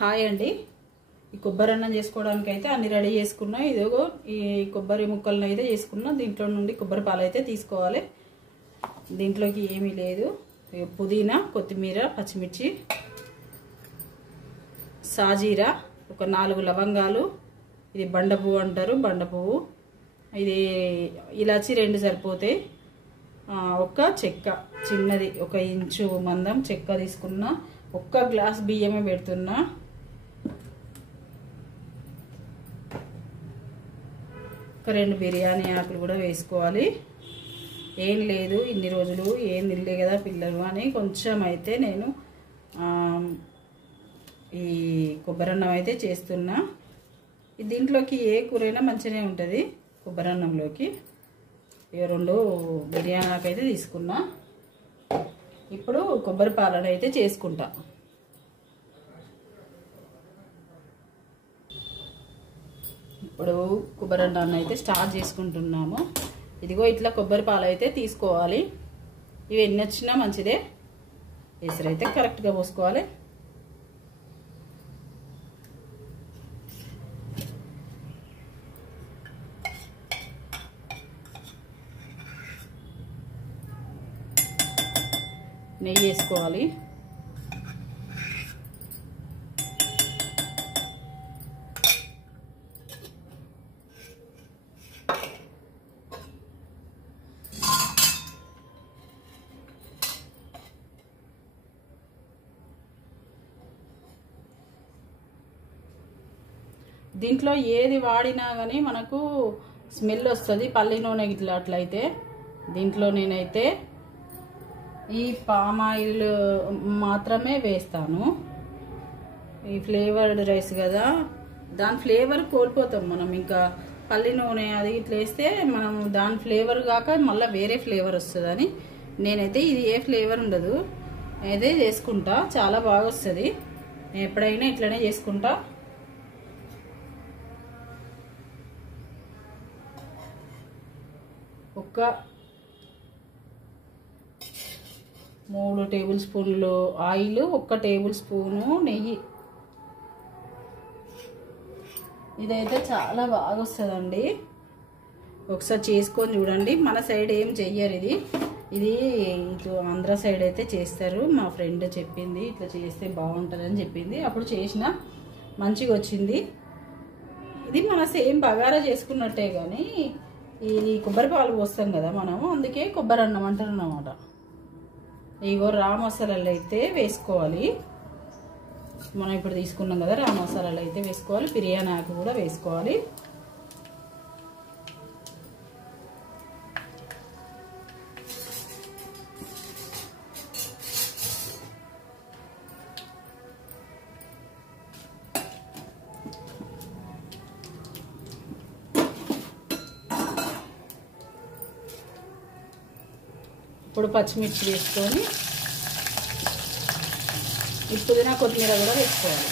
Hi అండి. ఈ కొబ్బరి అన్నం చేసుకోవడానికి అయితే అన్ని రెడీ చేసుకున్నా. ఇదిగో ఈ కొబ్బరి ముక్కలను అయితే చేసుకున్నా. దీంట్లో నుండి కొబ్బరి పాలు అయితే తీసుకోవాలి. దీంట్లోకి ఏమీ లేదు. పుదీనా, కొత్తిమీర, పచ్చిమిర్చి, సాజీరా, ఒక 4 లవంగాలు, ఇది బండ పువ్వు అంటారు, బండ పువ్వు, ఇది ఇలాచి 2 సరిపోతాయి. ఒక చెక్క చిన్నది 1 ఇంచు మందం చెక్క తీసుకున్నా. 1 గ్లాస్ బియ్యమే పెడుతున్నా. ఒక 2 బిర్యానీ ఆకులు కూడా వేసుకోవాలి. ఏం లేదు, ఇన్ని రోజులు ఏం తినలే కదా పిల్లలు అని కొంచెం అయితే నేను ఈ కొబ్బరి అన్నం అయితే చేస్తున్నా. దీంట్లోకి ఏ కూరైనా మంచిగానే ఉంటుంది. కొబ్బరి అన్నంలోకి 2 బిర్యానీ ఆకు అయితే తీసుకున్నా. ఇప్పుడు కొబ్బరి పాలను అయితే చేసుకుంటా. ఇప్పుడు కొబ్బరి అన్నాన్ని అయితే స్టార్ట్ చేసుకుంటున్నాము. ఇదిగో ఇట్లా కొబ్బరి పాలు అయితే తీసుకోవాలి. ఇవి ఎన్ని వచ్చినా మంచిదే. ఎసరు అయితే కరెక్ట్గా పోసుకోవాలి. నెయ్యి వేసుకోవాలి. దీంట్లో ఏది వాడినా కానీ మనకు స్మెల్ వస్తుంది. పల్లి నూనె ఇట్లా అట్లయితే దీంట్లో నేనైతే ఈ పామ్ ఆయిల్ మాత్రమే వేస్తాను. ఈ ఫ్లేవర్డ్ రైస్ కదా, దాని ఫ్లేవర్ కోల్పోతాం మనం. ఇంకా పల్లి నూనె అది ఇట్లా వేస్తే మనం దాని ఫ్లేవర్ కాక మళ్ళీ వేరే ఫ్లేవర్ వస్తుందని నేనైతే ఇది ఏ ఫ్లేవర్ ఉండదు అయితే చేసుకుంటా. చాలా బాగా వస్తుంది. నేను ఎప్పుడైనా ఇట్లనే చేసుకుంటా. ఒక 3 టేబుల్ స్పూన్లు ఆయిల్, 1 టేబుల్ స్పూను నెయ్యి. ఇదైతే చాలా బాగా వస్తుందండి. ఒకసారి చేసుకొని చూడండి. మన సైడ్ ఏం చెయ్యరు. ఇది ఇటు ఆంధ్ర సైడ్ అయితే చేస్తారు. మా ఫ్రెండ్ చెప్పింది ఇట్లా చేస్తే బాగుంటుందని చెప్పింది. అప్పుడు చేసిన మంచిగా వచ్చింది. ఇది మన సేమ్ బగారా చేసుకున్నట్టే కానీ ఇది కొబ్బరి పాలు పోస్తాం కదా మనము, అందుకే కొబ్బరి అన్నం అంటారు అన్నమాట. ఇగో రా మసాలాలు అయితే వేసుకోవాలి. మనం ఇప్పుడు తీసుకున్నాం కదా, రా మసాలాలు అయితే వేసుకోవాలి. బిర్యానీ ఆకు కూడా వేసుకోవాలి. ఇప్పుడు పచ్చిమిర్చి వేసుకొని ఈ పుదీనా కొత్తిమీర కూడా వేసుకోవాలి.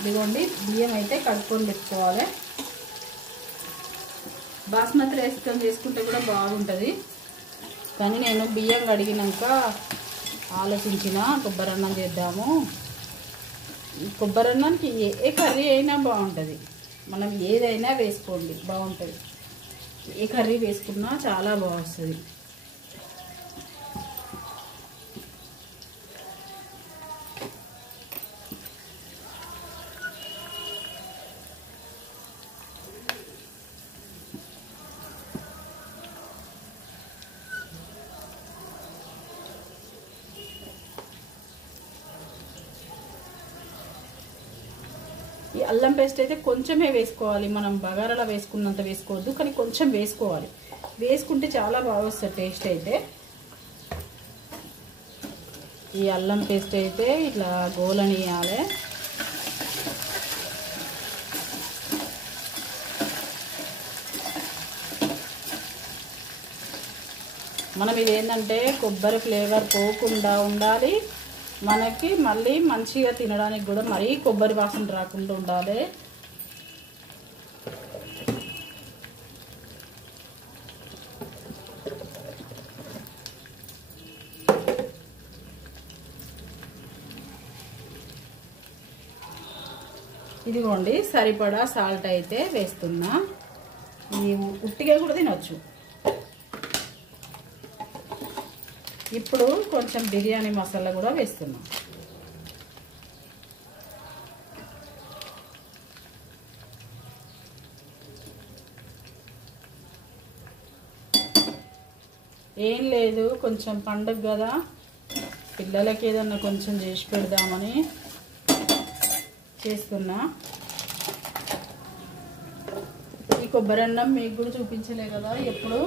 ఇదిగోండి బియ్యం అయితే కడుక్కొని పెట్టుకోవాలి. బాస్మతి రైస్తో చేసుకుంటే కూడా బాగుంటుంది. కానీ నేను బియ్యం కడిగినాక ఆలోచించిన కొబ్బరి అన్నం చేద్దాము. కొబ్బరి అన్నానికి ఏ కర్రీ అయినా బాగుంటుంది. మనం ఏదైనా వేసుకోండి బాగుంటుంది. ఏ కర్రీ వేసుకున్నా చాలా బాగుంటుంది. ఈ అల్లం పేస్ట్ అయితే కొంచెమే వేసుకోవాలి. మనం బగారాలో వేసుకున్నంత వేసుకోవద్దు, కానీ కొంచెం వేసుకోవాలి. వేసుకుంటే చాలా బాగా వస్తుంది టేస్ట్ అయితే. ఈ అల్లం పేస్ట్ అయితే ఇట్లా గోలనియాలి. మనం ఇది ఏంటంటే కొబ్బరి ఫ్లేవర్ పోకుండా ఉండాలి. మనకి మళ్ళీ మంచిగా తినడానికి కూడా మరీ కొబ్బరి వాసన రాకుండా ఉండాలి. ఇదిగోండి సరిపడా సాల్ట్ అయితే వేస్తున్నా. ఈ ఉట్టిగా కూడా తినొచ్చు. ఇప్పుడు కొంచెం బిర్యానీ మసాలా కూడా వేస్తున్నా. ఏం లేదు, కొంచెం పండుగ కదా, పిల్లలకి ఏదన్నా కొంచెం చేసి పెడదామని చేస్తున్నా. ఈ కొబ్బరి అన్నం మీకు కూడా చూపించలే కదా ఎప్పుడు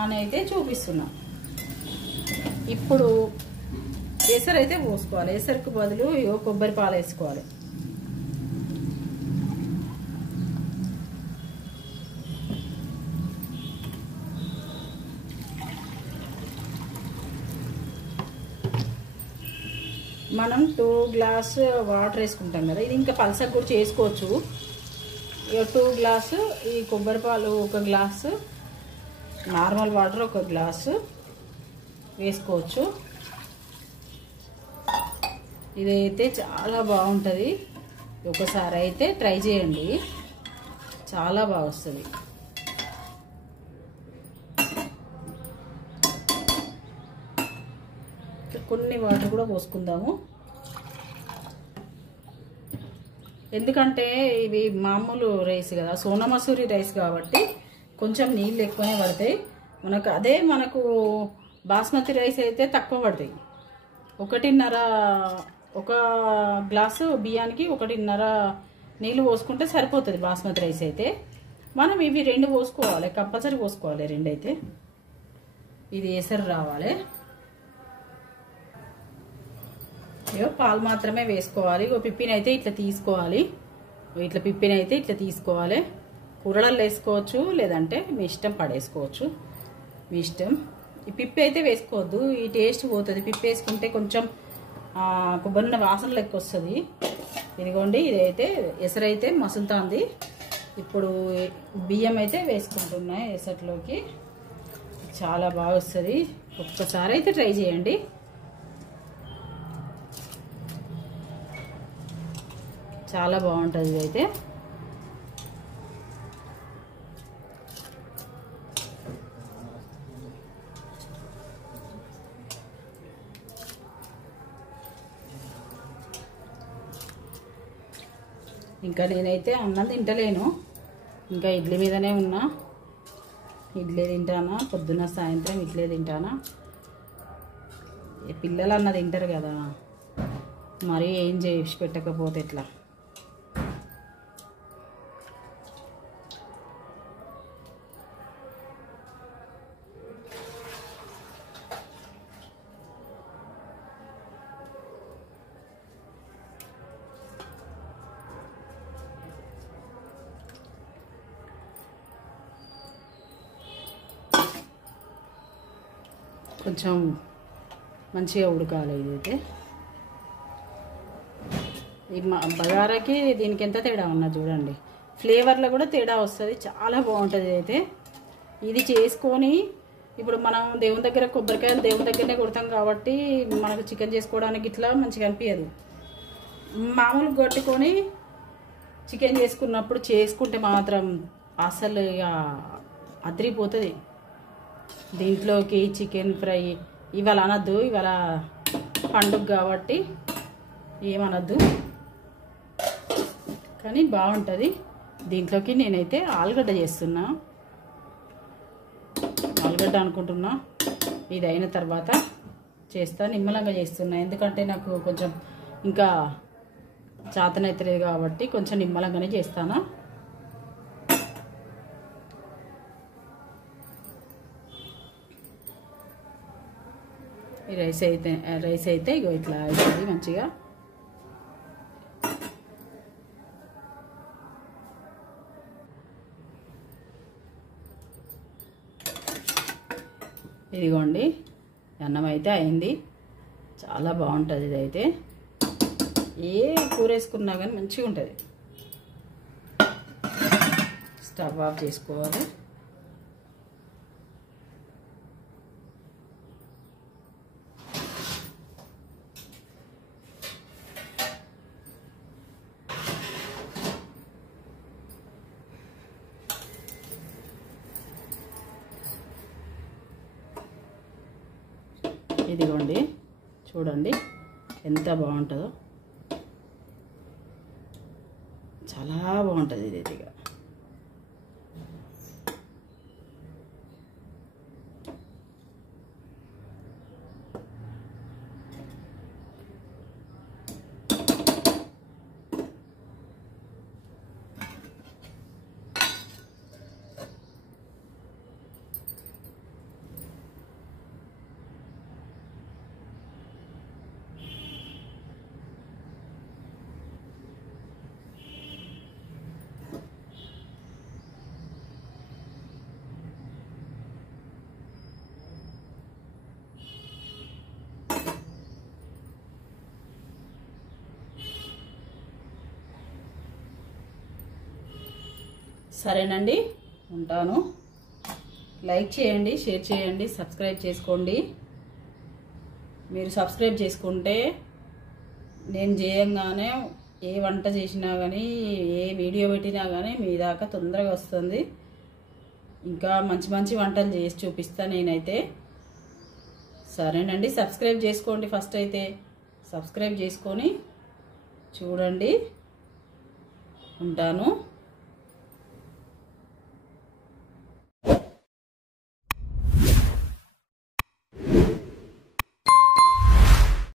అని అయితే చూపిస్తున్నా. ఇప్పుడు ఎసరు అయితే పోసుకోవాలి. ఎసరుకు బదులు కొబ్బరి పాలు వేసుకోవాలి. మనం 2 గ్లాసు వాటర్ వేసుకుంటాం కదా, ఇది ఇంకా పలసగా కూడా చేసుకోవచ్చు. 2 గ్లాసు ఈ కొబ్బరి పాలు, 1 గ్లాసు నార్మల్ వాటర్, 1 గ్లాసు వేసుకోవచ్చు. ఇదైతే చాలా బాగుంటుంది. ఒకసారి అయితే ట్రై చేయండి, చాలా బాగా వస్తుంది. కొన్ని వాటర్ కూడా పోసుకుందాము. ఎందుకంటే ఇవి మామూలు రైస్ కదా, సోనా మసూరి రైస్ కాబట్టి కొంచెం నీళ్ళు ఎక్కువనే పడతాయి మనకు. అదే మనకు బాస్మతి రైస్ అయితే తక్కువ పడతాయి. 1 గ్లాసు బియ్యానికి 1.5 నీళ్ళు పోసుకుంటే సరిపోతుంది బాస్మతి రైస్ అయితే. మనం ఇవి 2 పోసుకోవాలి, కంపల్సరీ పోసుకోవాలి 2 అయితే. ఇది ఎసరు రావాలి. పాలు మాత్రమే వేసుకోవాలి. పిప్పిని అయితే ఇట్లా తీసుకోవాలి. ఇట్లా పిప్పిని అయితే ఇట్లా తీసుకోవాలి. కూరలలో వేసుకోవచ్చు, లేదంటే మీ ఇష్టం పడేసుకోవచ్చు, మీ ఇష్టం. ఈ పిప్పి అయితే వేసుకోవద్దు, ఈ టేస్ట్ పోతుంది. పిప్పి వేసుకుంటే కొంచెం కొబ్బరి వాసన లెక్క వస్తుంది. ఇదిగోండి, ఇదైతే ఎసరైతే మసులుతుంది. ఇప్పుడు బియ్యం అయితే వేసుకుంటున్నాయి ఎసట్లోకి. చాలా బాగా వస్తుంది. ఒక్కసారి అయితే ట్రై చేయండి. చాలా బాగుంటుంది ఇదైతే. ఇంకా నేనైతే అన్నం తింటలేను, ఇంకా ఇడ్లీ మీదనే ఉన్నా. ఇడ్లీ తింటానా, పొద్దున్న సాయంత్రం ఇడ్లీ తింటానా. పిల్లలు అన్న తింటారు కదా, మరి ఏం చేసి పెట్టకపోతే ఎట్లా. కొంచెం మంచిగా ఉడకాలి ఇదైతే. ఈ బగారాకి దీనికి ఎంత తేడా ఉన్నా చూడండి, ఫ్లేవర్లో కూడా తేడా వస్తుంది. చాలా బాగుంటుంది ఇదైతే. ఇది చేసుకొని ఇప్పుడు మనం దేవుని దగ్గర కొబ్బరికాయలు దేవుని దగ్గరనే కొడతాం కాబట్టి మనకు చికెన్ చేసుకోవడానికి ఇట్లా మంచిగా అనిపించదు. మామూలు కొట్టుకొని చికెన్ చేసుకున్నప్పుడు చేసుకుంటే మాత్రం అసలు ఇక అదిరిపోతుంది. దీంట్లోకి చికెన్ ఫ్రై ఇవాళ అనద్దు, ఇవాళ పండుగ కాబట్టి ఏమనద్దు, కానీ బాగుంటుంది. దీంట్లోకి నేనైతే ఆలుగడ్డ చేస్తున్నా. ఆలుగడ్డ అనుకుంటున్నా, ఇది అయిన తర్వాత చేస్తా. నిమ్మలంగా చేస్తున్నా, ఎందుకంటే నాకు కొంచెం ఇంకా చాతనైతలేదు కాబట్టి కొంచెం నిమ్మలంగానే చేస్తాను. ఈ రైస్ అయితే ఇగో ఇట్లా అవుతుంది మంచిగా. ఇదిగోండి, అన్నం అయితే అయింది. చాలా బాగుంటుంది ఇదైతే. ఏ కూర వేసుకున్నా కానీ మంచిగా ఉంటుంది. స్టవ్ ఆఫ్ చేసుకోవాలి. ఇదిగోండి చూడండి ఎంత బాగుంటుందో, చాలా బాగుంటుంది ఇది. ఇదిగా సరేనండి, ఉంటాను. లైక్ చేయండి, షేర్ చేయండి, సబ్స్క్రైబ్ చేసుకోండి. మీరు సబ్స్క్రైబ్ చేసుకుంటే నేను చేయంగానే ఏ వంట చేసినా కానీ, ఏ వీడియో పెట్టినా కానీ మీ దాకా తొందరగా వస్తుంది. ఇంకా మంచి మంచి వంటలు చేసి చూపిస్తాను నేనైతే. సరేనండి, సబ్స్క్రైబ్ చేసుకోండి. ఫస్ట్ అయితే సబ్స్క్రైబ్ చేసుకొని చూడండి. ఉంటాను.